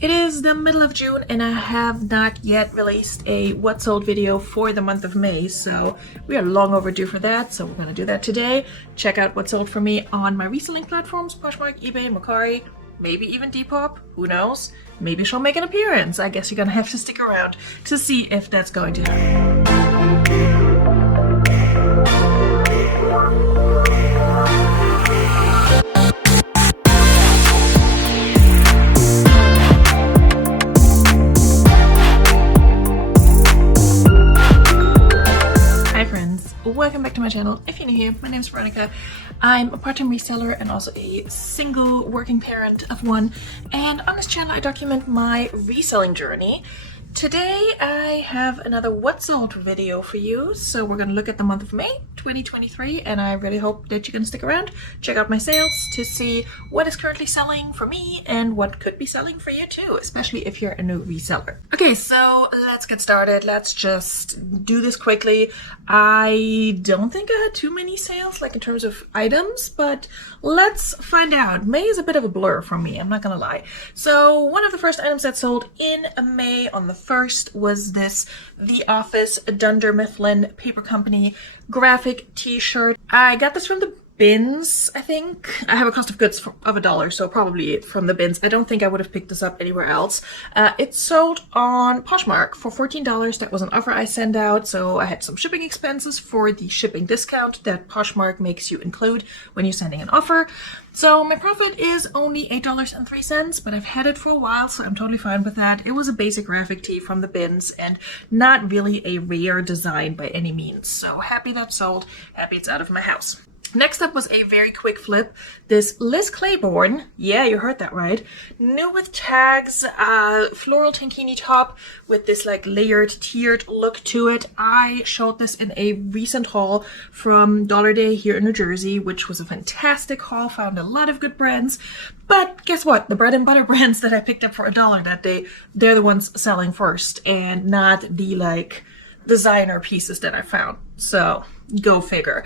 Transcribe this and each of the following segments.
It is the middle of June and I have not yet released a what sold video for the month of May, so we are long overdue for that, so we're going to do that today. Check out what sold for me on my reselling platforms, Poshmark, eBay, Mercari, maybe even Depop, who knows? Maybe she'll make an appearance. I guess you're going to have to stick around to see if that's going to happen. Welcome back to my channel. If you're new here, my name is Veronika. I'm a part-time reseller and also a single working parent of one. And on this channel, I document my reselling journey. Today, I have another what sold video for you. So we're going to look at the month of May 2023, and I really hope that you can stick around, check out my sales to see what is currently selling for me and what could be selling for you too, especially if you're a new reseller. Okay, so let's get started. Let's just do this quickly. I don't think I had too many sales, like in terms of items, but let's find out. May is a bit of a blur for me, I'm not gonna lie. So one of the first items that sold in May on the 1st was this The Office Dunder Mifflin Paper Company graphic t-shirt. I got this from the bins, I think. I have a cost of goods of $1, so probably from the bins. I don't think I would have picked this up anywhere else. It sold on Poshmark for $14. That was an offer I sent out, so I had some shipping expenses for the shipping discount that Poshmark makes you include when you're sending an offer. So my profit is only $8.03, but I've had it for a while, so I'm totally fine with that. It was a basic graphic tee from the bins and not really a rare design by any means. So happy that sold, happy it's out of my house. Next up was a very quick flip. This Liz Claiborne, yeah, you heard that right, new with tags, floral tankini top with this like layered, tiered look to it. I showed this in a recent haul from Dollar Day here in New Jersey, which was a fantastic haul, found a lot of good brands. But guess what? The bread and butter brands that I picked up for $1 that day, they're the ones selling first and not the like designer pieces that I found. So go figure.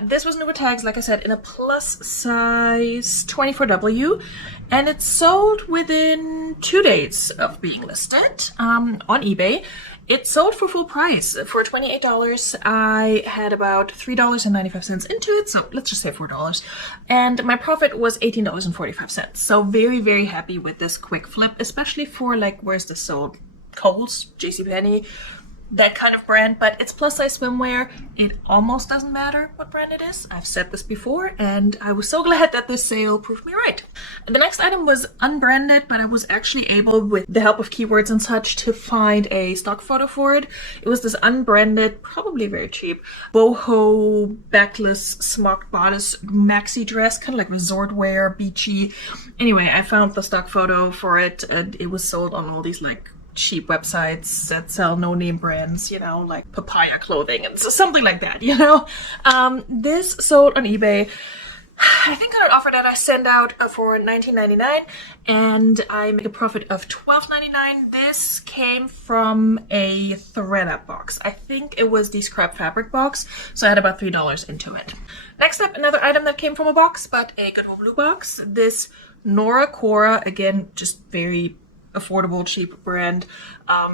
This was new with tags, like I said, in a plus size 24W, and it sold within 2 days of being listed on eBay. It sold for full price for $28. I had about $3.95 into it, so let's just say $4. And my profit was $18.45. So very, very happy with this quick flip, especially for like, where's this sold? Kohl's, JCPenney, that kind of brand, but it's plus size swimwear. It almost doesn't matter what brand it is. I've said this before, and I was so glad that this sale proved me right. The next item was unbranded, but I was actually able, with the help of keywords and such, to find a stock photo for it. It was this unbranded, probably very cheap, boho backless smocked bodice maxi dress, kind of like resort wear, beachy. Anyway, I found the stock photo for it, and it was sold on all these like cheap websites that sell no-name brands, you know, like papaya clothing and something like that, you know. This sold on eBay. I think on an offer that I send out for $19.99, and I make a profit of $12.99. This came from a ThredUp box. I think it was the scrap fabric box, so I had about $3 into it. Next up, another item that came from a box, but a Goodwill Blue box. This Nora Cora, again, just very affordable, cheap brand,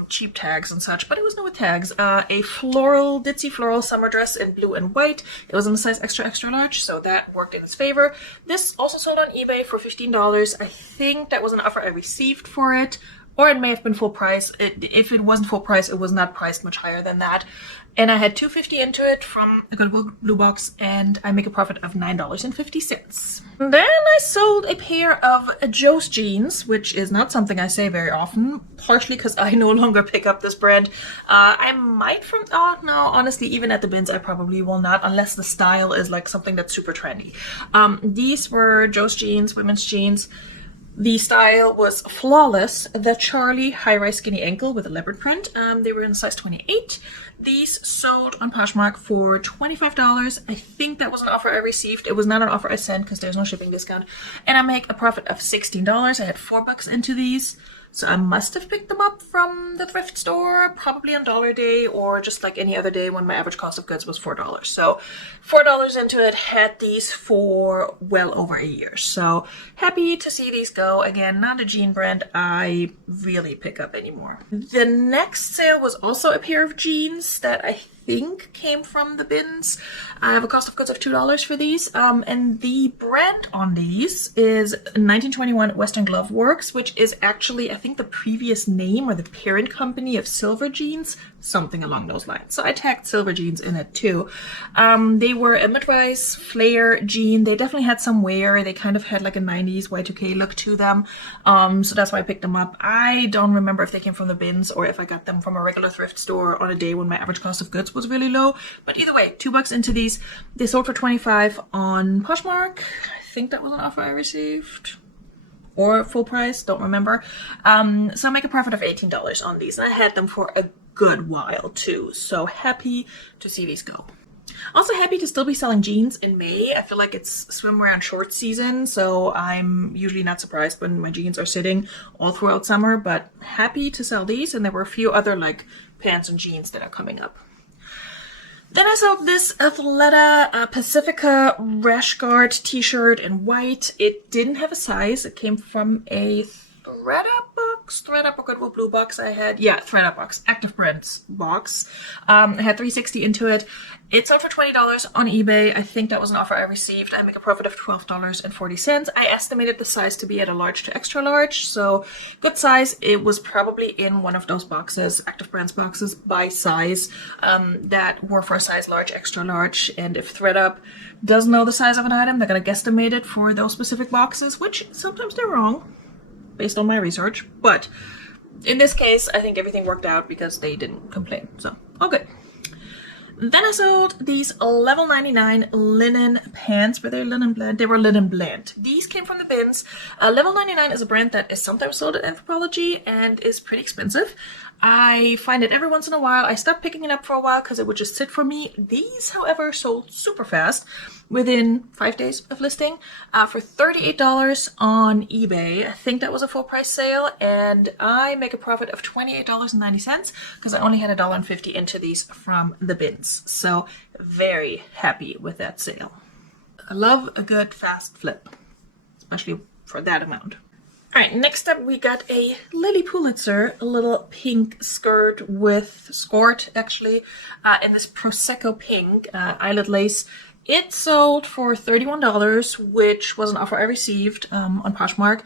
cheap tags and such, but it was new with tags. A floral, ditzy floral summer dress in blue and white. It was in a size extra, extra large, so that worked in its favor. This also sold on eBay for $15. I think that was an offer I received for it, or it may have been full price. If it wasn't full price, it was not priced much higher than that. And I had $2.50 into it from a Goodwill Blue box, and I make a profit of $9.50. Then I sold a pair of Joe's jeans, which is not something I say very often, partially because I no longer pick up this brand. I might no, honestly, even at the bins, I probably will not, unless the style is like something that's super trendy. These were Joe's jeans, women's jeans. The style was flawless. The Charlie high-rise skinny ankle with a leopard print. They were in size 28. These sold on Poshmark for $25. I think that was an offer I received. It was not an offer I sent because there's no shipping discount. And I make a profit of $16. I had $4 into these. So I must have picked them up from the thrift store, probably on Dollar Day or just like any other day when my average cost of goods was $4. So $4 into it, had these for well over a year. So happy to see these go. Again, not a jean brand I really pick up anymore. The next sale was also a pair of jeans that I think came from the bins. I have a cost of goods of $2 for these, and the brand on these is 1921 Western Glove Works, which is actually, I think, the previous name or the parent company of Silver Jeans, something along those lines. So I tagged Silver Jeans in it too. They were a mid-rise flare jean. They definitely had some wear. They kind of had like a 90s Y2K look to them. So that's why I picked them up. I don't remember if they came from the bins or if I got them from a regular thrift store on a day when my average cost of goods was really low. But either way, $2 into these. They sold for $25 on Poshmark. I think that was an offer I received. Or full price, don't remember. So I make a profit of $18 on these. And I had them for a good while too. So happy to see these go. Also happy to still be selling jeans in May. I feel like it's swimwear and short season, so I'm usually not surprised when my jeans are sitting all throughout summer, but happy to sell these. And there were a few other like pants and jeans that are coming up. Then I sold this Athleta Pacifica rash guard t-shirt in white. It didn't have a size. It came from a ThredUp box, ThredUp or Goodwill Blue box I had. Yeah, ThredUp box, Active Brands box. I had $3.60 into it. It sold for $20 on eBay. I think that was an offer I received. I make a profit of $12.40. I estimated the size to be at a large to extra large, so good size. It was probably in one of those boxes, Active Brands boxes by size, that were for a size large, extra large. And if ThredUp does know the size of an item, they're going to guesstimate it for those specific boxes, which sometimes they're wrong based on my research. But in this case, I think everything worked out because they didn't complain. So all good. Then I sold these level 99 linen pants. Were they linen blend? They were linen blend. These came from the bins. Level 99 is a brand that is sometimes sold at Anthropologie and is pretty expensive. I find it every once in a while. I stopped picking it up for a while because it would just sit for me. These, however, sold super fast within 5 days of listing for $38 on eBay. I think that was a full price sale, and I make a profit of $28.90 because I only had $1.50 into these from the bins. So very happy with that sale. I love a good fast flip, especially for that amount. All right, next up we got a Lily Pulitzer, a little pink skirt with skirt actually, in this Prosecco pink eyelet lace. It sold for $31, which was an offer I received on Poshmark,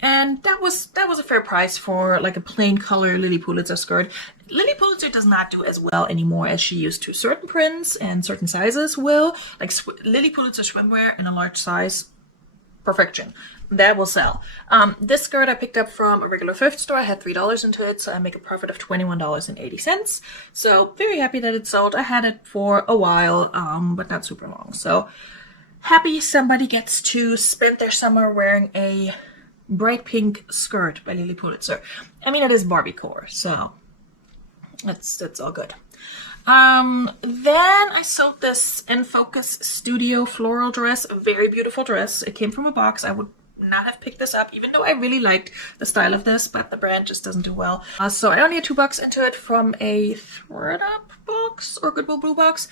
and that was a fair price for like a plain color Lily Pulitzer skirt. Lily Pulitzer does not do as well anymore as she used to. Certain prints and certain sizes will, like Lily Pulitzer swimwear in a large size, perfection. That will sell. This skirt I picked up from a regular thrift store. I had $3 into it, so I make a profit of $21.80. So very happy that it sold. I had it for a while, but not super long. So happy somebody gets to spend their summer wearing a bright pink skirt by Lily Pulitzer. I mean, it is Barbiecore, so that's all good. Then I sold this In Focus Studio floral dress, a very beautiful dress. It came from a box. I would not have picked this up, even though I really liked the style of this, but the brand just doesn't do well. So I only had $2 into it from a ThredUp box or Goodwill Blue box.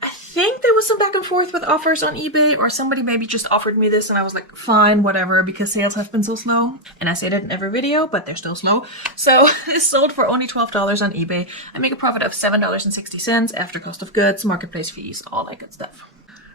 I think there was some back and forth with offers on eBay, or somebody maybe just offered me this and I was like, fine, whatever, because sales have been so slow. And I say that in every video, but they're still slow. So this sold for only $12 on eBay. I make a profit of $7.60 after cost of goods, marketplace fees, all that good stuff.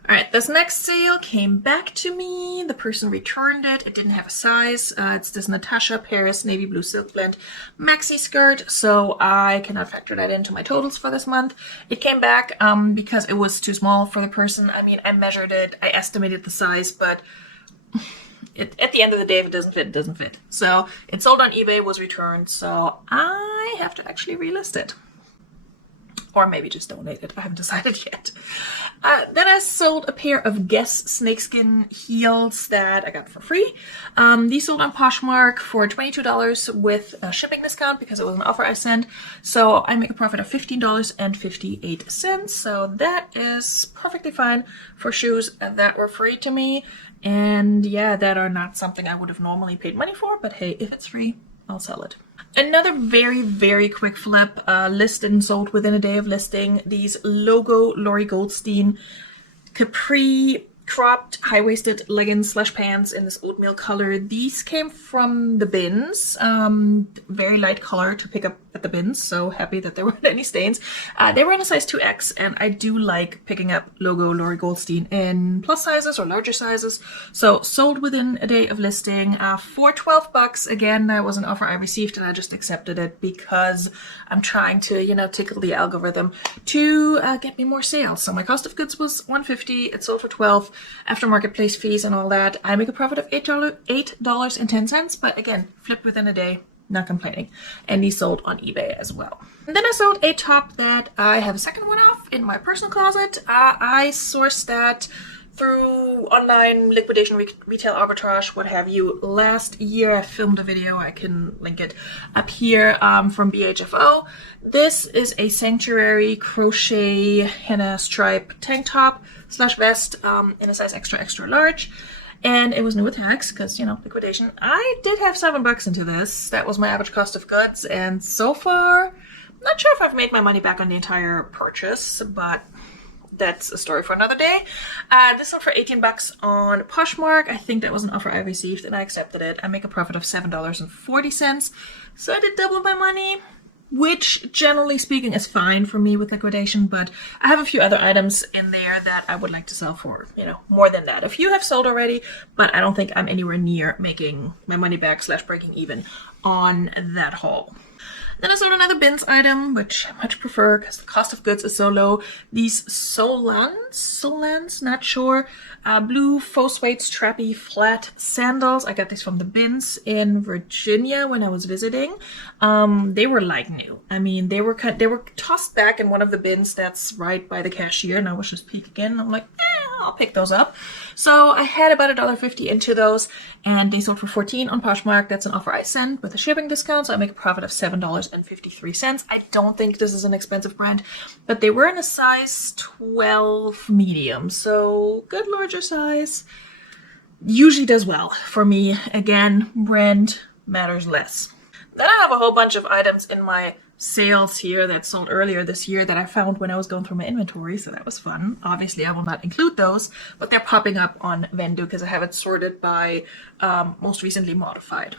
All right, this next sale came back to me. The person returned it. It didn't have a size. It's this Natasha Paris navy blue silk blend maxi skirt, so I cannot factor that into my totals for this month. It came back because it was too small for the person. I mean, I measured it, I estimated the size, but at the end of the day, if it doesn't fit, it doesn't fit. So it sold on eBay, was returned, so I have to actually relist it. Or maybe just donate it. I haven't decided yet. Then I sold a pair of Guess snakeskin heels that I got for free. These sold on Poshmark for $22 with a shipping discount because it was an offer I sent. So I make a profit of $15.58. So that is perfectly fine for shoes that were free to me. And yeah, that are not something I would have normally paid money for. But hey, if it's free, I'll sell it. Another very, very quick flip, listed and sold within a day of listing. These logo Lori Goldstein capri cropped high-waisted leggings / pants in this oatmeal color. These came from the bins. Very light color to pick up at the bins, so happy that there weren't any stains. They were in a size 2X, and I do like picking up logo Lori Goldstein in plus sizes or larger sizes. So sold within a day of listing for $12. Again, that was an offer I received, and I just accepted it because I'm trying to, you know, tickle the algorithm to get me more sales. So my cost of goods was $150. It sold for $12. After marketplace fees and all that, I make a profit of $8.10. But again, flipped within a day. Not complaining. And these sold on eBay as well. And then I sold a top that I have a second one off in my personal closet. I sourced that through online liquidation, retail arbitrage, what have you. Last year I filmed a video, I can link it up here, from BHFO. This is a Sanctuary crochet henna stripe tank top / vest in a size extra, extra large. And it was new with tax because, you know, liquidation. I did have $7 into this. That was my average cost of goods. And so far, I'm not sure if I've made my money back on the entire purchase, but that's a story for another day. This sold for $18 on Poshmark. I think that was an offer I received and I accepted it. I make a profit of $7.40. So I did double my money, which generally speaking is fine for me with liquidation, but I have a few other items in there that I would like to sell for, you know, more than that. A few have sold already, but I don't think I'm anywhere near making my money back / breaking even on that haul. Then I sold another bins item, which I much prefer because the cost of goods is so low. These Solans, not sure, blue faux suede strappy flat sandals. I got these from the bins in Virginia when I was visiting. They were like new. I mean, they were tossed back in one of the bins that's right by the cashier, and I was just peeking in, and I'm like, I'll pick those up. So I had about $1.50 into those, and they sold for $14 on Poshmark. That's an offer I sent with a shipping discount, so I make a profit of $7.53. I don't think this is an expensive brand, but they were in a size 12 medium, so good larger size. Usually does well for me. Again, brand matters less. Then I have a whole bunch of items in my sales here that sold earlier this year that I found when I was going through my inventory, so that was fun. Obviously, I will not include those, but they're popping up on Vendu because I have it sorted by most recently modified.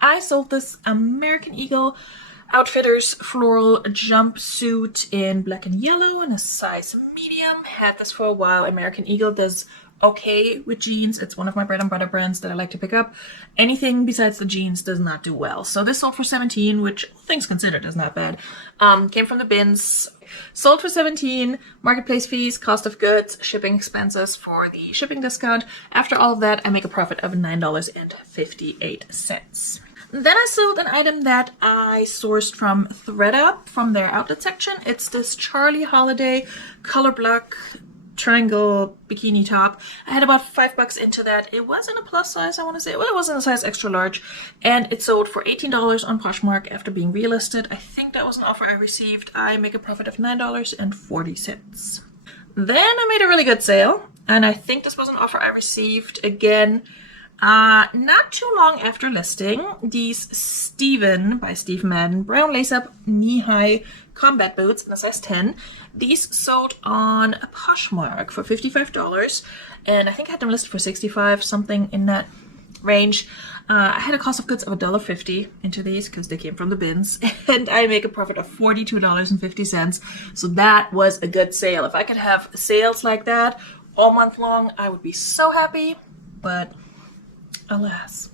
I sold this American Eagle Outfitters floral jumpsuit in black and yellow in a size medium. Had this for a while. American Eagle does okay with jeans. It's one of my bread and butter brands that I like to pick up. Anything besides the jeans does not do well. So this sold for $17, which things considered is not bad. Came from the bins. Sold for $17, marketplace fees, cost of goods, shipping expenses for the shipping discount. After all of that, I make a profit of $9.58. Then I sold an item that I sourced from ThredUp from their outlet section. It's this Charlie Holiday color block triangle bikini top. I had about $5 into that. It was in a plus size, I want to say. Well, it was in a size extra large, and it sold for $18 on Poshmark after being relisted. I think that was an offer I received. I make a profit of $9.40. Then I made a really good sale, and I think this was an offer I received again not too long after listing. These Steven by Steve Madden brown lace-up knee-high combat boots in a size 10. These sold on Poshmark for $55, and I think I had them listed for $65, something in that range. I had a cost of goods of $1.50 into these because they came from the bins, and I make a profit of $42.50. So that was a good sale. If I could have sales like that all month long, I would be so happy, but alas,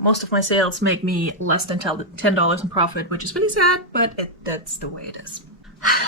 most of my sales make me less than $10 in profit, which is really sad, but that's the way it is.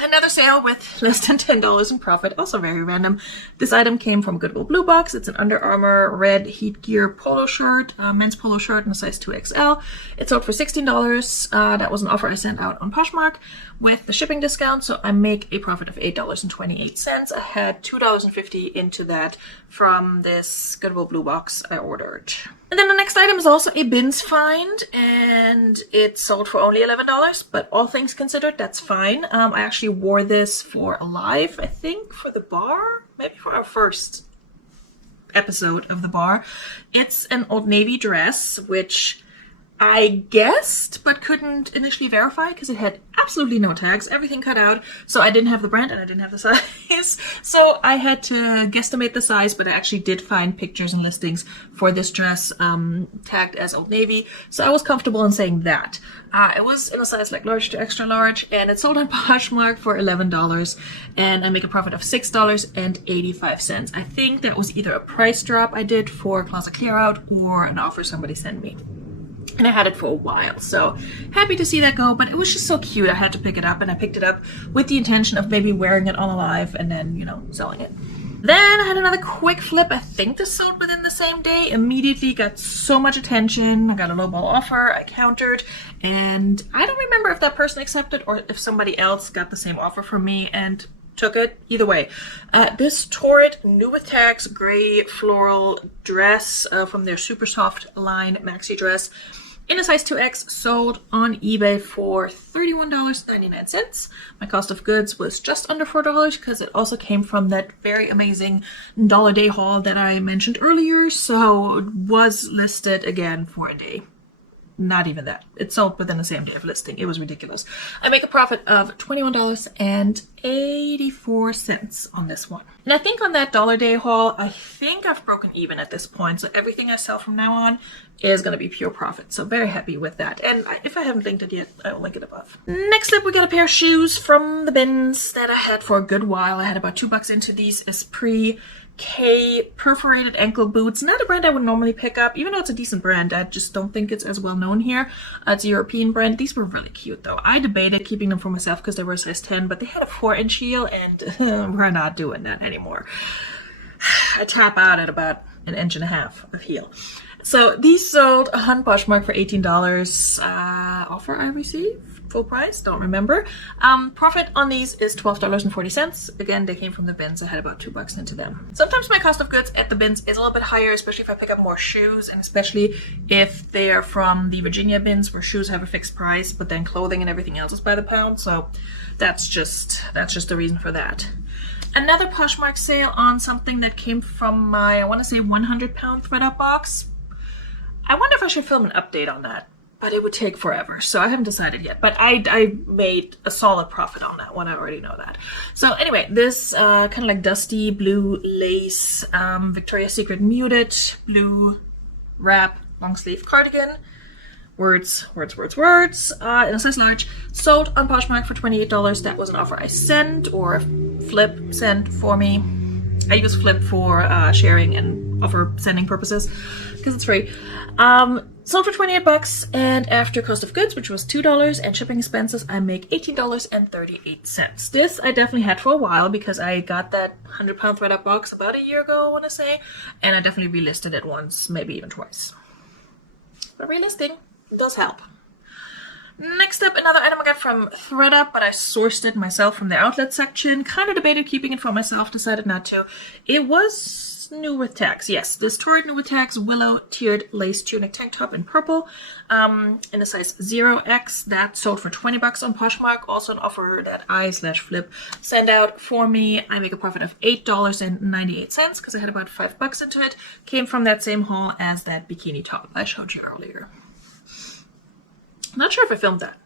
Another sale with less than $10 in profit, also very random. This item came from Goodwill Blue Box. It's an Under Armour red heat gear polo shirt, men's polo shirt in a size 2XL. It sold for $16. That was an offer I sent out on Poshmark with the shipping discount, so I make a profit of $8.28. I had $2.50 into that from this Goodwill Blue Box I ordered. And then the next item is also a bins find, and it sold for only $11, but all things considered, that's fine. I actually wore this for a live, I think, for the bar, maybe for our first episode of the bar. It's an Old Navy dress, which I guessed, but couldn't initially verify because it had absolutely no tags, everything cut out. So I didn't have the brand and I didn't have the size. So I had to guesstimate the size, but I actually did find pictures and listings for this dress tagged as Old Navy. So I was comfortable in saying that. It was in a size like large to extra large, and it sold on Poshmark for $11, and I make a profit of $6.85. I think that was either a price drop I did for closet clear out or an offer somebody sent me. And I had it for a while, so happy to see that go, but it was just so cute. I had to pick it up, and I picked it up with the intention of maybe wearing it on a live and then, you know, selling it. Then I had another quick flip. I think this sold within the same day. Immediately got so much attention. I got a lowball offer. I countered, and I don't remember if that person accepted or if somebody else got the same offer from me and took it. Either way, this Torrid new with tags gray floral dress from their super soft line maxi dress in a size 2X sold on eBay for $31.99. My cost of goods was just under $4 because it also came from that very amazing Dollar Day haul that I mentioned earlier. So it was listed again for a day. Not even that. It sold within the same day of listing. It was ridiculous. I make a profit of $21.84 on this one. And I think on that Dollar Day haul, I think I've broken even at this point. So everything I sell from now on is going to be pure profit. So very happy with that. And if I haven't linked it yet, I will link it above. Next up, we got a pair of shoes from the bins that I had for a good while. I had about $2 into these Esprit K perforated ankle boots. Not a brand I would normally pick up, even though it's a decent brand. I just don't think it's as well known here. It's a European brand. These were really cute though. I debated keeping them for myself because they were a size 10, but they had a 4-inch heel, and we're not doing that anymore. I tap out at about 1.5 inches of heel. So these sold on Poshmark for $18. Offer I received? Full price? Don't remember. Profit on these is $12.40. Again, they came from the bins. I had about $2 into them. Sometimes my cost of goods at the bins is a little bit higher, especially if I pick up more shoes, and especially if they are from the Virginia bins where shoes have a fixed price, but then clothing and everything else is by the pound. So that's just the reason for that. Another Poshmark sale on something that came from my, I want to say 100-pound ThredUp box. I wonder if I should film an update on that, but it would take forever, so I haven't decided yet. But I made a solid profit on that one. I already know that. So anyway, this kind of like dusty blue lace Victoria's Secret muted blue wrap long sleeve cardigan. Words, in a size large, sold on Poshmark for $28. That was an offer I sent, or Flip sent for me. I use Flip for sharing and offer sending purposes because it's free. Sold for $28, and after cost of goods, which was $2, and shipping expenses, I make $18.38. This I definitely had for a while because I got that 100-pound ThredUp box about a year ago, I want to say, and I definitely relisted it once, maybe even twice. But relisting does help. Next up, another item I got from ThredUp, but I sourced it myself from the outlet section. Kind of debated keeping it for myself, decided not to. It was new with tags. Yes, this Torrid new with tags willow tiered lace tunic tank top in purple in a size 0X. That sold for $20 on Poshmark. Also an offer that I/Flip sent out for me. I make a profit of $8.98 because I had about $5 into it. Came from that same haul as that bikini top I showed you earlier. Not sure if I filmed that.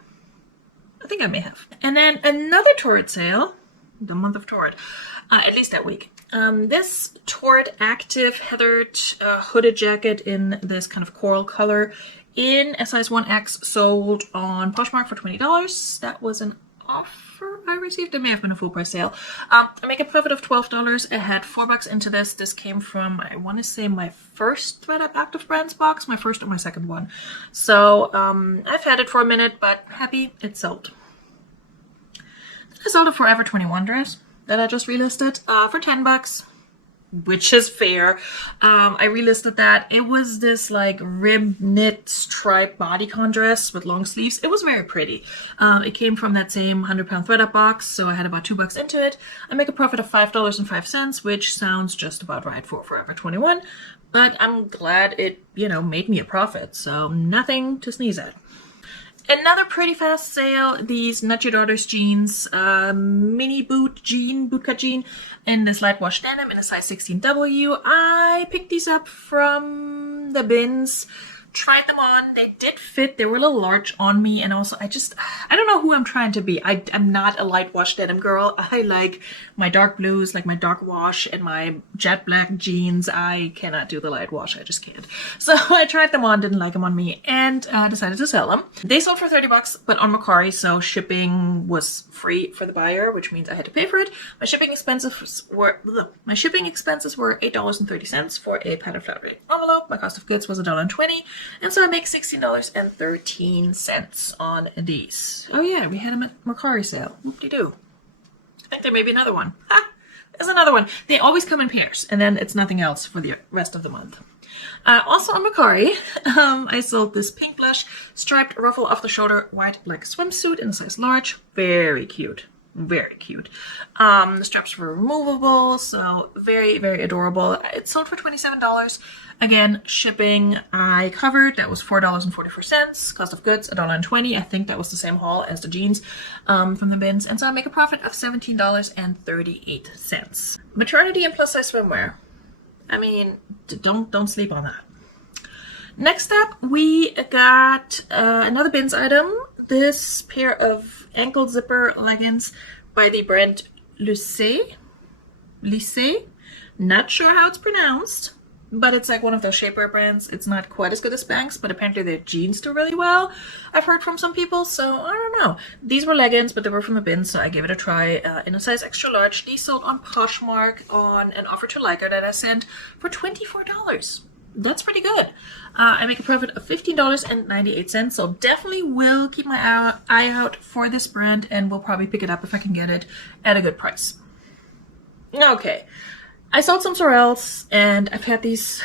I think I may have. And then another Torrid sale, the month of Torrid, at least that week. This Torrid Active heathered hooded jacket in this kind of coral color in a size 1X sold on Poshmark for $20. That was an offer I received. It may have been a full price sale. I make a profit of $12. I had $4 into this. This came from, I want to say, my first ThredUp Active Brands box, my first or my second one. So I've had it for a minute, but happy it sold. I sold a Forever 21 dress that I just relisted for $10, which is fair. I relisted that. It was this like rib knit striped bodycon dress with long sleeves. It was very pretty. It came from that same 100-pound ThredUp box, so I had about $2 into it. I make a profit of $5.05, which sounds just about right for Forever 21, but I'm glad it, made me a profit, so nothing to sneeze at. Another pretty fast sale, these Not Your Daughter's jeans, mini bootcut jean in this light wash denim in a size 16W. I picked these up from the bins tried them on. They did fit. They were a little large on me. And also, I don't know who I'm trying to be. I'm not a light wash denim girl. I like my dark blues, like my dark wash and my jet black jeans. I cannot do the light wash. I just can't. So I tried them on, didn't like them on me, and decided to sell them. They sold for $30, but on Mercari, so shipping was free for the buyer, which means I had to pay for it. My shipping expenses were $8.30 for a padded flat rate envelope. My cost of goods was $1.20. And so I make $16.13 on these. Oh yeah, we had them at Mercari sale. Whoop-de-doo. I think there may be another one. Ha! There's another one. They always come in pairs, and then it's nothing else for the rest of the month. Also on Mercari, I sold this pink blush, striped ruffle off the shoulder, white black swimsuit in a size large. Very cute. Very cute. The straps were removable, so very, very adorable. It sold for $27. Again, shipping I covered. That was $4.44. Cost of goods, $1.20. I think that was the same haul as the jeans from the bins. And so I make a profit of $17.38. Maternity and plus size swimwear. I mean, don't sleep on that. Next up, we got another bins item. This pair of ankle zipper leggings by the brand Lycée. Not sure how it's pronounced, but it's like one of those shapewear brands. It's not quite as good as Spanx, but apparently their jeans do really well. I've heard from some people, so I don't know. These were leggings, but they were from the bin, so I gave it a try in a size extra large. These sold on Poshmark on an offer to liker that I sent for $24. That's pretty good. I make a profit of $15.98, so definitely will keep my eye out for this brand and will probably pick it up if I can get it at a good price. Okay, I sold some Sorels, and I've had these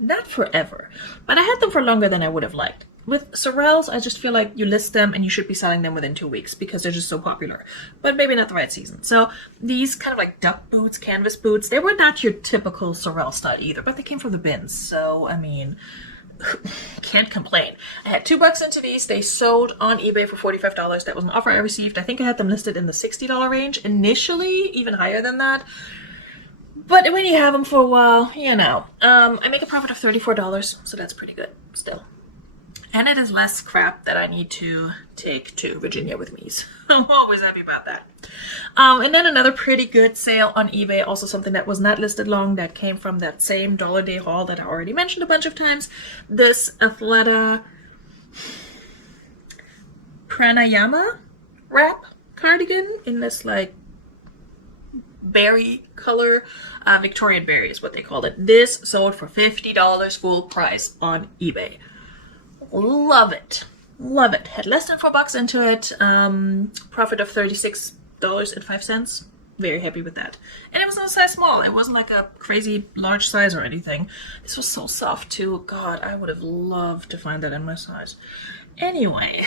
not forever, but I had them for longer than I would have liked. With Sorels, I just feel like you list them and you should be selling them within 2 weeks because they're just so popular, but maybe not the right season. So these kind of like duck boots, canvas boots, they were not your typical Sorel style either, but they came from the bins. So, I mean, can't complain. I had $2 into these. They sold on eBay for $45. That was an offer I received. I think I had them listed in the $60 range initially, even higher than that. But when you have them for a while, you know. I make a profit of $34, so that's pretty good still. And it is less crap that I need to take to Virginia with me. So I'm always happy about that. And then another pretty good sale on eBay. Also something that was not listed long that came from that same Dollar Day haul that I already mentioned a bunch of times. This Athleta Pranayama wrap cardigan in this like berry color. Victorian berry is what they called it. This sold for $50 full price on eBay. Love it. Love it. Had less than $4 into it. Profit of $36.05. Very happy with that. And it was in a size small. It wasn't like a crazy large size or anything. This was so soft too. God, I would have loved to find that in my size. Anyway,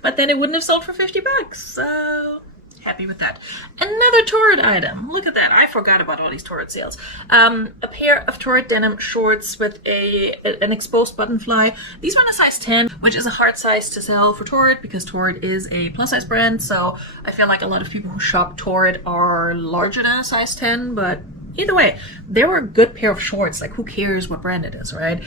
but then it wouldn't have sold for $50. So happy with that. Another Torrid item. Look at that. I forgot about all these Torrid sales. A pair of Torrid denim shorts with an exposed button fly. These were in a size 10, which is a hard size to sell for Torrid because Torrid is a plus size brand. So I feel like a lot of people who shop Torrid are larger than a size 10, but either way, they were a good pair of shorts. Like, who cares what brand it is, right?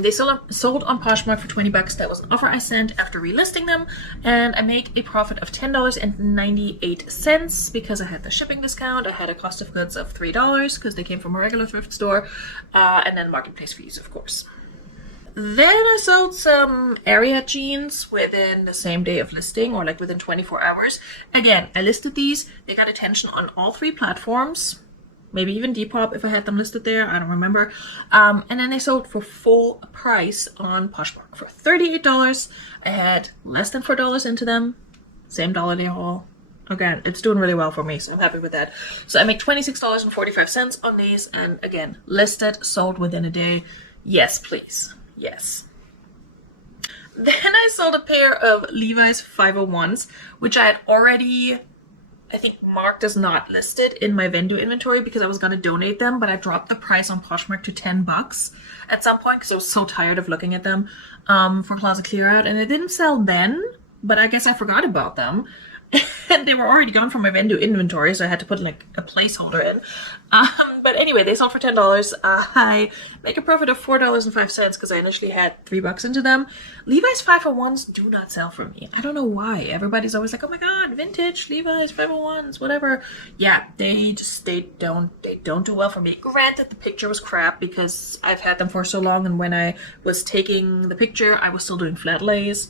They sold on Poshmark for $20. That was an offer I sent after relisting them. And I make a profit of $10.98 because I had the shipping discount. I had a cost of goods of $3 because they came from a regular thrift store. And then marketplace fees, of course. Then I sold some area jeans within the same day of listing, or like within 24 hours. Again, I listed these. They got attention on all 3 platforms. Maybe even Depop if I had them listed there. I don't remember. And then they sold for full price on Poshmark for $38. I had less than $4 into them. Same Dollar Day haul. Again, it's doing really well for me, so I'm happy with that. So I make $26.45 on these. And again, listed, sold within a day. Yes, please. Yes. Then I sold a pair of Levi's 501s, which I had already, I think, marked as not listed in my vendor inventory because I was going to donate them, but I dropped the price on Poshmark to $10 at some point because I was so tired of looking at them for closet clear out, and they didn't sell then, but I guess I forgot about them. and they were already gone from my vendor inventory, so I had to put like a placeholder in. But anyway, they sold for $10. I make a profit of $4.05 because I initially had $3 into them. Levi's 501s do not sell for me. I don't know why. Everybody's always like, "Oh my god, vintage Levi's 501s, whatever." Yeah, they don't do well for me. Granted, the picture was crap because I've had them for so long, and when I was taking the picture, I was still doing flat lays.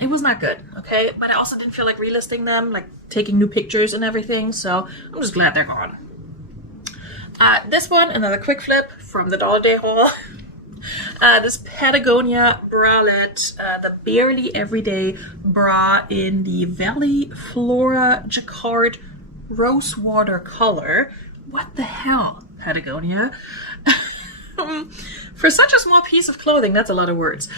It was not good, okay? But I also didn't feel like relisting them, like taking new pictures and everything, so I'm just glad they're gone. This one, another quick flip from the Dollar Day haul. This Patagonia bralette, the Barely Everyday bra in the Valley Flora Jacquard Rosewater color. What the hell, Patagonia? For such a small piece of clothing, that's a lot of words.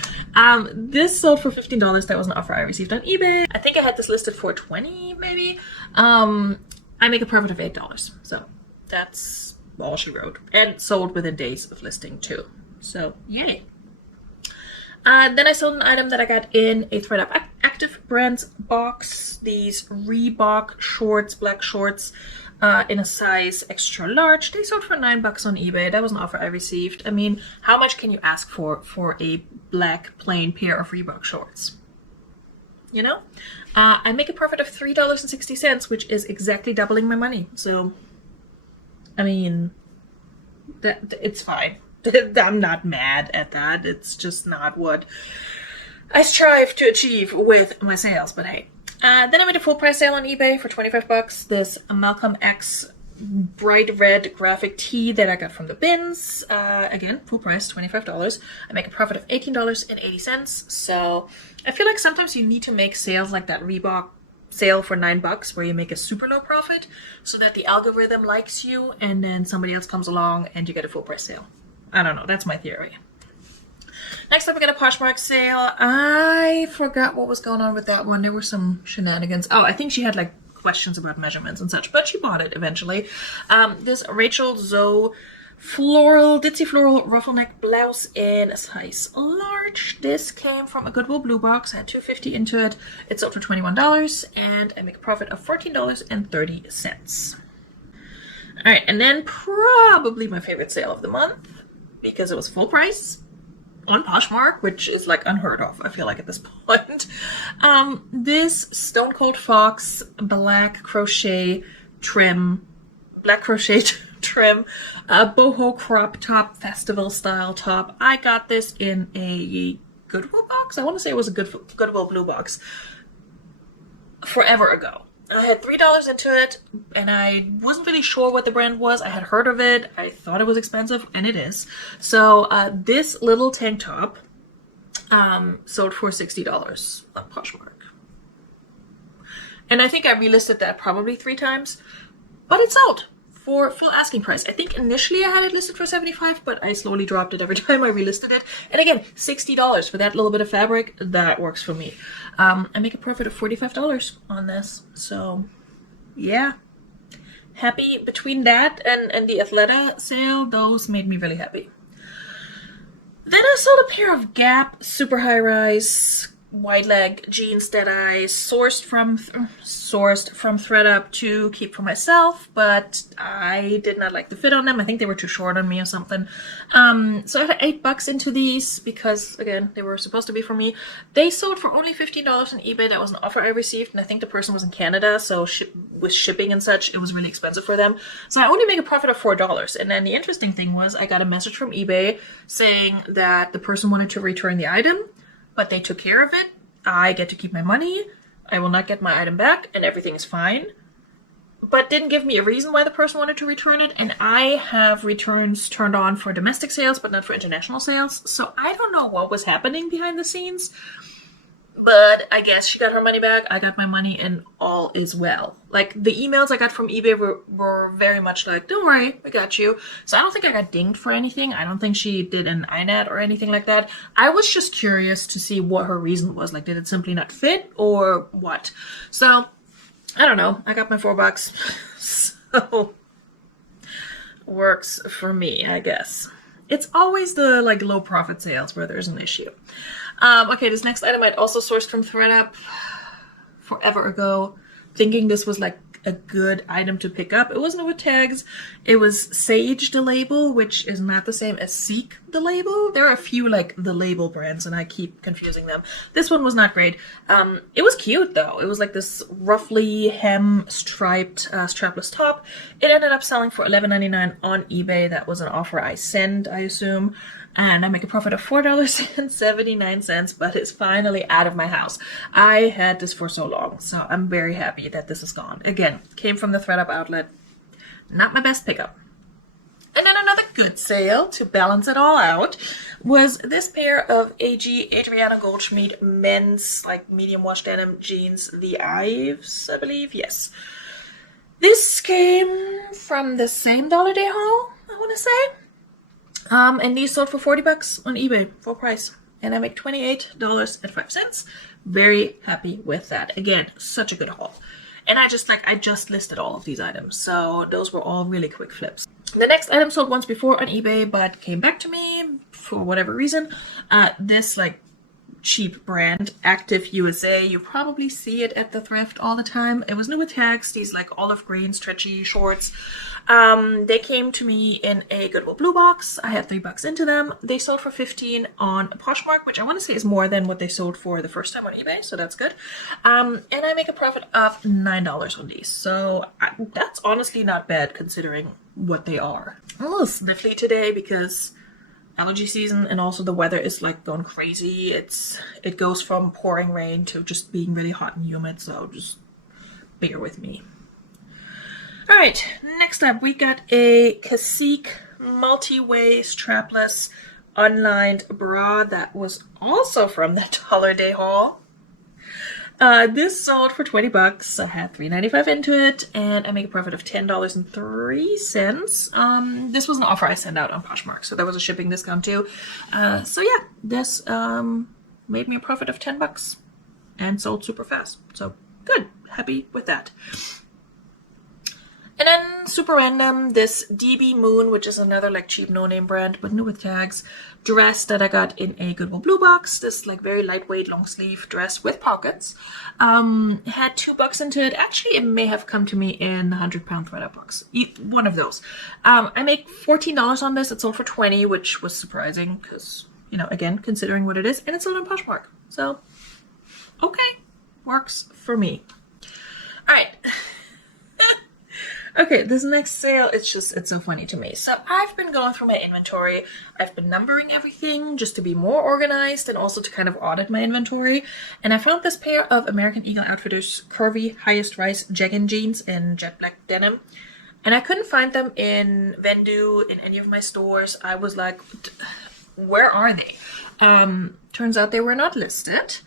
This sold for $15. That was an offer I received on eBay. I think I had this listed for $20, maybe. I make a profit of $8. So that's all she wrote. And sold within days of listing too. So yay. Then I sold an item that I got in a ThredUp Active Brands box. These Reebok shorts, black shorts. In a size extra large. They sold for $9 on eBay. That was an offer I received. I mean, how much can you ask for a black plain pair of Reebok shorts? You know? I make a profit of $3.60, which is exactly doubling my money. So, I mean, it's fine. I'm not mad at that. It's just not what I strive to achieve with my sales, but hey. Then I made a full price sale on eBay for $25. This Malcolm X bright red graphic tee that I got from the bins. Again, full price, $25. I make a profit of $18.80. So I feel like sometimes you need to make sales like that Reebok sale for $9 where you make a super low profit so that the algorithm likes you and then somebody else comes along and you get a full price sale. I don't know. That's my theory. Next up, we got a Poshmark sale. I forgot what was going on with that one. There were some shenanigans. Oh, I think she had like questions about measurements and such, but she bought it eventually. This Rachel Zoe ditzy floral ruffle neck blouse in a size large. This came from a Goodwill Blue Box. I had $2.50 into it. It sold for $21, and I make a profit of $14.30. All right, and then probably my favorite sale of the month because it was full price on Poshmark, which is like unheard of, I feel like, at this point. This Stone Cold Fox black crochet trim, boho crop top, festival style top. I got this in a Goodwill box. I want to say it was a Goodwill Blue Box forever ago. I had $3 into it, and I wasn't really sure what the brand was. I had heard of it. I thought it was expensive, and it is. So this little tank top sold for $60 on Poshmark. And I think I relisted that probably 3 times, but it sold for full asking price. I think initially I had it listed for $75, but I slowly dropped it every time I relisted it. And again, $60 for that little bit of fabric, that works for me. I make a profit of $45 on this. So, yeah. Happy between that and the Athleta sale. Those made me really happy. Then I sold a pair of Gap super high rise wide leg jeans that I sourced from ThredUp to keep for myself, but I did not like the fit on them. I think they were too short on me or something. So I had $8 into these because, again, they were supposed to be for me. They sold for only $15 on eBay. That was an offer I received, and I think the person was in Canada, so with shipping and such, it was really expensive for them. So I only make a profit of $4. And then the interesting thing was I got a message from eBay saying that the person wanted to return the item, but they took care of it. I get to keep my money. I will not get my item back, and everything is fine. But didn't give me a reason why the person wanted to return it, and I have returns turned on for domestic sales, but not for international sales. So I don't know what was happening behind the scenes. But I guess she got her money back, I got my money, and all is well. Like, the emails I got from eBay were very much like, don't worry, we got you. So I don't think I got dinged for anything. I don't think she did an INAT or anything like that. I was just curious to see what her reason was. Like, did it simply not fit or what? So, I don't know. I got my $4. So, works for me, I guess. It's always the, like, low profit sales where there's an issue. Okay, this next item I'd also sourced from ThredUp forever ago, thinking this was like a good item to pick up. It wasn't with tags. It was Sage the label, which is not the same as Seek the label. There are a few like the label brands and I keep confusing them. This one was not great. It was cute though. It was like this roughly hem striped strapless top. It ended up selling for $11.99 on eBay. That was an offer I sent, I assume. And I make a profit of $4.79, but it's finally out of my house. I had this for so long, so I'm very happy that this is gone. Again, came from the ThredUp outlet. Not my best pickup. And then another good sale to balance it all out was this pair of AG Adriana Goldschmied men's like medium wash denim jeans, the Ives, I believe. Yes. This came from the same Dollar Day haul, I want to say. And these sold for $40 on eBay, full price. And I make $28.05. Very happy with that. Again, such a good haul. And I just listed all of these items. So those were all really quick flips. The next item sold once before on eBay, but came back to me for whatever reason. This like cheap brand, Active USA. You probably see it at the thrift all the time. It was new with tags, these like olive green stretchy shorts. They came to me in a Goodwill Blue box. I had $3 into them. They sold for $15 on Poshmark, which I want to say is more than what they sold for the first time on eBay, so that's good. And I make a profit of $9 on these, so that's honestly not bad considering what they are. I'm a little sniffly today because allergy season and also the weather is like going crazy. It goes from pouring rain to just being really hot and humid, so just bear with me. All right, next up we got a Cacique multi-way strapless unlined bra that was also from the Dollar Day haul. This sold for $20. I had $3.95 into it, and I make a profit of $10.03. This was an offer I sent out on Poshmark, so there was a shipping discount too. So yeah, this made me a profit of $10 and sold super fast. So good, happy with that. And then super random, this DB Moon, which is another like cheap no-name brand, but new with tags, dress that I got in a Goodwill Blue box. This like very lightweight long sleeve dress with pockets. Had $2 into it. Actually, it may have come to me in the 100-pound ThredUp box. One of those. I make $14 on this. It sold for $20, which was surprising because, you know, again, considering what it is, and it's sold on Poshmark. So, okay, works for me. All right. Okay, this next sale, it's so funny to me. So I've been going through my inventory. I've been numbering everything just to be more organized and also to kind of audit my inventory. And I found this pair of American Eagle Outfitters curvy highest rise jegging jeans in jet black denim. And I couldn't find them in Vendu, in any of my stores. I was like, where are they? Turns out they were not listed.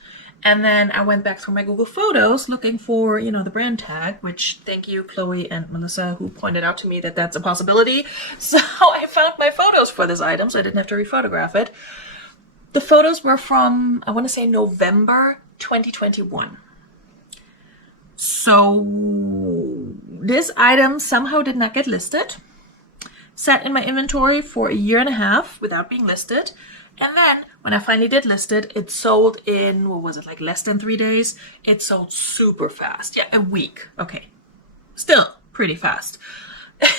And then I went back through my Google Photos looking for, you know, the brand tag, which thank you, Chloe and Melissa, who pointed out to me that that's a possibility. So I found my photos for this item, so I didn't have to rephotograph it. The photos were from, I want to say November 2021. So this item somehow did not get listed. Sat in my inventory for a year and a half without being listed. And then when I finally did list it, it sold in, what was it, like less than 3 days? It sold super fast. Yeah, a week. Okay. Still pretty fast.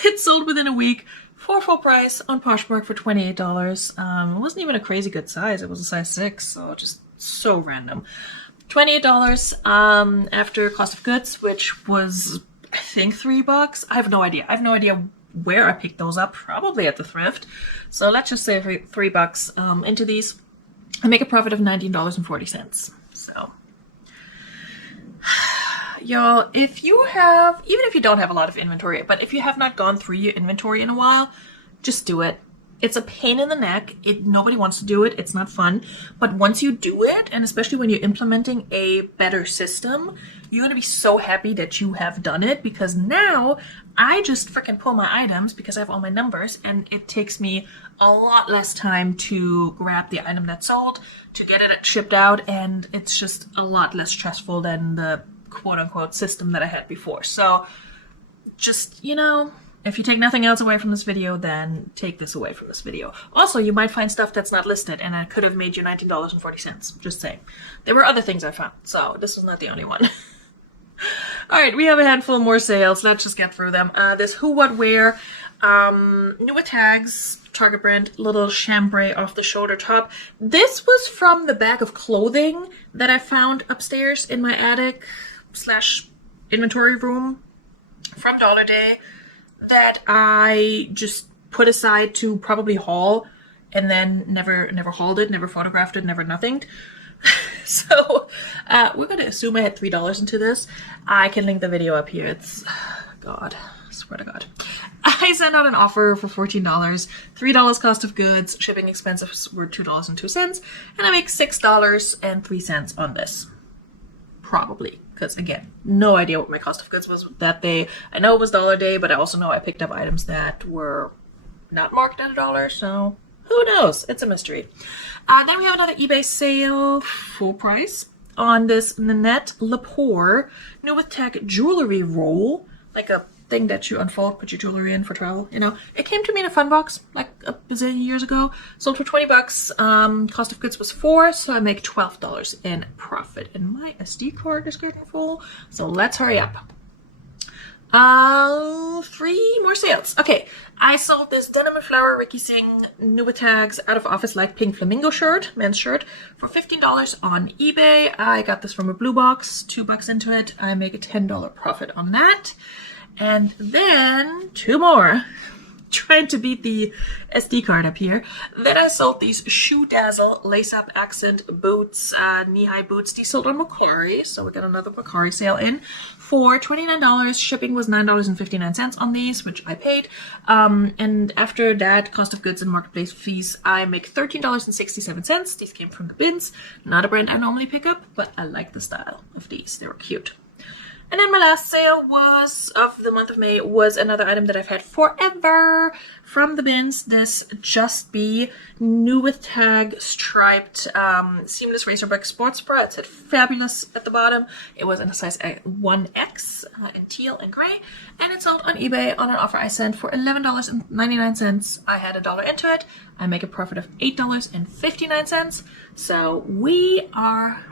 It sold within a week for full price on Poshmark for $28. It wasn't even a crazy good size. It was a size 6, so just so random. $28 after cost of goods, which was, I think, $3. I have no idea. I have no idea where I picked those up, probably at the thrift. So let's just say $3 into these. I make a profit of $19.40. So, y'all, if you have, even if you don't have a lot of inventory, but if you have not gone through your inventory in a while, just do it. It's a pain in the neck. Nobody wants to do it. It's not fun. But once you do it, and especially when you're implementing a better system, you're going to be so happy that you have done it, because now I just freaking pull my items because I have all my numbers, and it takes me a lot less time to grab the item that's sold, to get it shipped out, and it's just a lot less stressful than the quote-unquote system that I had before. So just, you know, if you take nothing else away from this video, then take this away from this video. Also, you might find stuff that's not listed, and I could have made you $19.40. Just saying. There were other things I found, so this was not the only one. All right, we have a handful more sales. Let's just get through them. This Who What Wear, new with tags, Target brand, little chambray off the shoulder top. This was from the bag of clothing that I found upstairs in my attic / inventory room from Dollar Day that I just put aside to probably haul, and then never hauled it, never photographed it, never nothinged. So we're gonna assume I had $3 into this. I can link the video up here. It's God, I swear to God. I sent out an offer for $14, $3 cost of goods, shipping expenses were $2.02, and I make $6.03 on this. Probably, because again, no idea what my cost of goods was that day. I know it was Dollar Day, but I also know I picked up items that were not marked at $1, so who knows? It's a mystery. Then we have another eBay sale, full price, on this Nanette Lepore new with tag jewelry roll, like a thing that you unfold, put your jewelry in for travel, you know. It came to me in a fun box like a bazillion years ago. Sold for $20. Cost of goods was $4, so I make $12 in profit. And my SD card is getting full, so let's hurry up. 3 more sales. Okay, I sold this Denim and Flower Ricky Singh new with tags out of office like pink flamingo shirt, men's shirt, for $15 on eBay. I got this from a blue box, $2 into it. I make a $10 profit on that. And then 2 more. Trying to beat the SD card up here. Then I sold these Shoe Dazzle lace-up accent boots, knee-high boots. These sold on Macquarie, so we got another Macquarie sale in for $29. Shipping was $9.59 on these, which I paid. And after that, cost of goods and marketplace fees, I make $13.67. These came from the bins. Not a brand I normally pick up, but I like the style of these. They were cute. And then my last sale was of the month of May was another item that I've had forever from the bins. This Just Be new with tag striped seamless razorback sports bra. It said fabulous at the bottom. It was in a size 1X in teal and gray, and it sold on eBay on an offer I sent for $11.99. I had $1 into it. I make a profit of $8.59. So we are,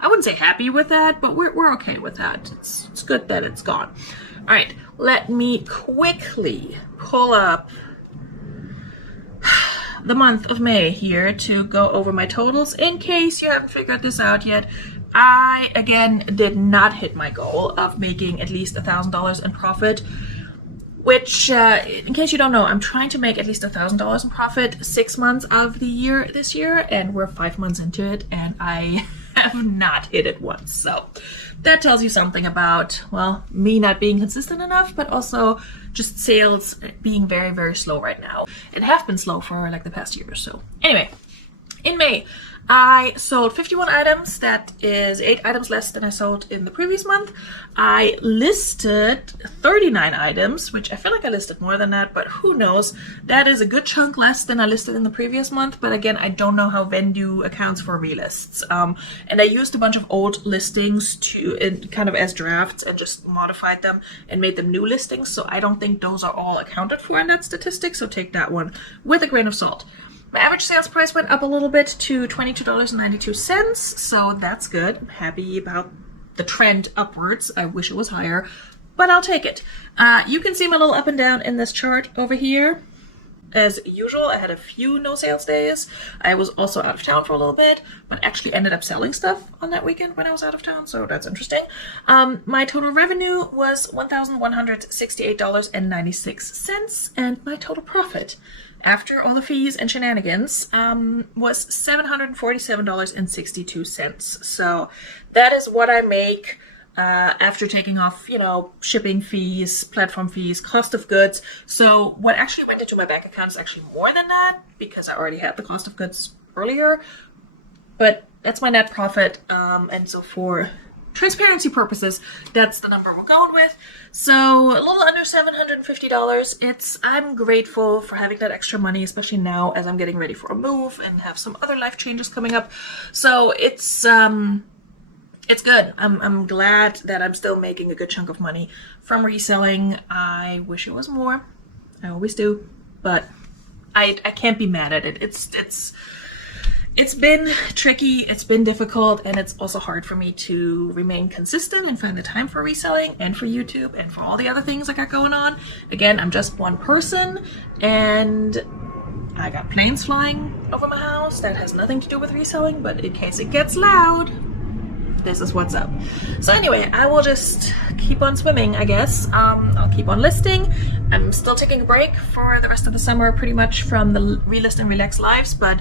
I wouldn't say happy with that, but we're okay with that. It's good that it's gone. All right, let me quickly pull up the month of May here to go over my totals in case you haven't figured this out yet. I, again, did not hit my goal of making at least $1,000 in profit, which, in case you don't know, I'm trying to make at least $1,000 in profit 6 months of the year this year, and we're 5 months into it, and I have not hit it once. So that tells you something about, well, me not being consistent enough, but also just sales being very, very slow right now. It have been slow for like the past year or so. Anyway, in May, I sold 51 items. That is 8 items less than I sold in the previous month. I listed 39 items, which I feel like I listed more than that, but who knows? That is a good chunk less than I listed in the previous month. But again, I don't know how Vendu accounts for relists. And I used a bunch of old listings kind of as drafts and just modified them and made them new listings. So I don't think those are all accounted for in that statistic. So take that one with a grain of salt. My average sales price went up a little bit to $22.92, so that's good. I'm happy about the trend upwards. I wish it was higher, but I'll take it. You can see my little up and down in this chart over here. As usual, I had a few no sales days. I was also out of town for a little bit, but actually ended up selling stuff on that weekend when I was out of town, so that's interesting. My total revenue was $1,168.96, and my total profit, after all the fees and shenanigans, was $747.62. So that is what I make after taking off, shipping fees, platform fees, cost of goods. So what actually went into my bank account is actually more than that because I already had the cost of goods earlier. But that's my net profit. And so for transparency purposes, that's the number we're going with. So a little under $750. I'm grateful for having that extra money, especially now as I'm getting ready for a move and have some other life changes coming up. So it's good. I'm glad that I'm still making a good chunk of money from reselling. I wish it was more. I always do, but I can't be mad at it. It's been tricky, it's been difficult, and it's also hard for me to remain consistent and find the time for reselling and for YouTube and for all the other things I got going on. Again, I'm just one person and I got planes flying over my house. That has nothing to do with reselling, but in case it gets loud, this is what's up. So anyway, I will just keep on swimming, I guess. I'll keep on listing. I'm still taking a break for the rest of the summer, pretty much from the relist and relax lives, but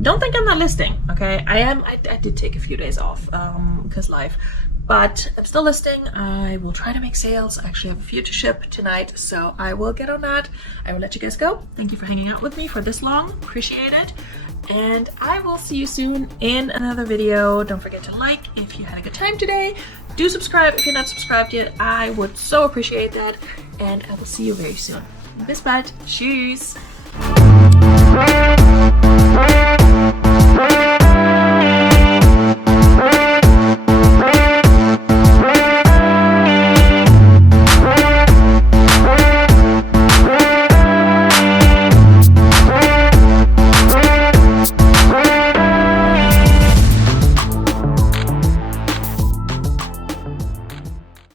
don't think I'm not listing, okay? I did take a few days off because life, but I'm still listing. I will try to make sales. I actually have a few to ship tonight, so I will get on that. I will let you guys go. Thank you for hanging out with me for this long. Appreciate it. And I will see you soon in another video. Don't forget to like if you had a good time today. Do subscribe if you're not subscribed yet. I would so appreciate that. And I will see you very soon. Bis bald. Tschüss.